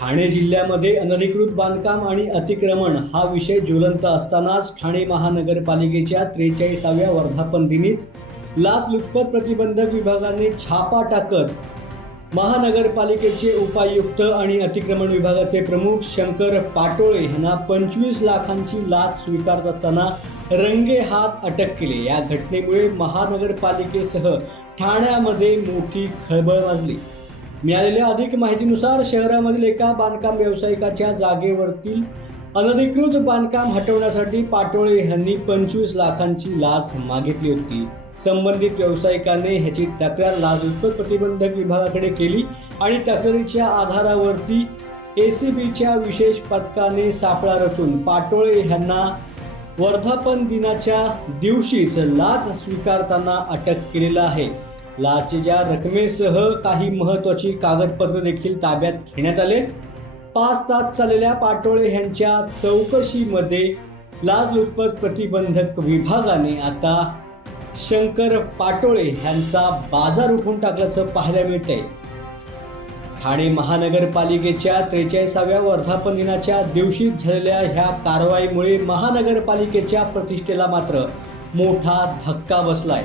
ठाणे जिल्ह्यामध्ये अनधिकृत बांधकाम आणि अतिक्रमण हा विषय ज्वलंत असतानाच ठाणे महानगरपालिकेच्या 43व्या वर्धापन दिनीच लाचलुचपत प्रतिबंधक विभागाने छापा टाकत महानगरपालिकेचे उपायुक्त आणि अतिक्रमण विभागाचे प्रमुख शंकर पाटोळे यांना 25 लाखांची लाच स्वीकारत असताना रंगेहात अटक केली। या घटनेमुळे महानगरपालिकेसह ठाण्यामध्ये मोठी खळबळ माजली। मिळालेल्या अधिक माहितीनुसार शहरामधील एका बांधकाम व्यावसायिकाच्या जागेवरील अनधिकृत बांधकाम हटवण्यासाठी पाटोळे यांनी 25 लाखांची लाच मागितली होती। संबंधित व्यावसायिकाने ह्याची तक्रार लाचलुचपत प्रतिबंधक विभागाकडे केली आणि तक्रारीच्या आधारावरती एसीबीच्या विशेष पथकाने सापळा रचून पाटोळे यांना वर्धापन दिनाच्या दिवशीच लाच स्वीकारताना अटक केलेला आहे। लाचेच्या रकमेसह काही महत्त्वाची कागदपत्रे देखील ताब्यात घेण्यात आले। 5 तास चाललेल्या पाटोळे यांच्या चौकशीमध्ये लाचलुचपत प्रतिबंधक विभागाने आता शंकर पाटोळे यांचा बाजार उठवून टाकल्याचं पाहायला मिळतंय। ठाणे महानगरपालिकेच्या 43व्या वर्धापन दिनाच्या दिवशी झालेल्या ह्या कारवाईमुळे महानगरपालिकेच्या प्रतिष्ठेला मात्र मोठा धक्का बसलाय।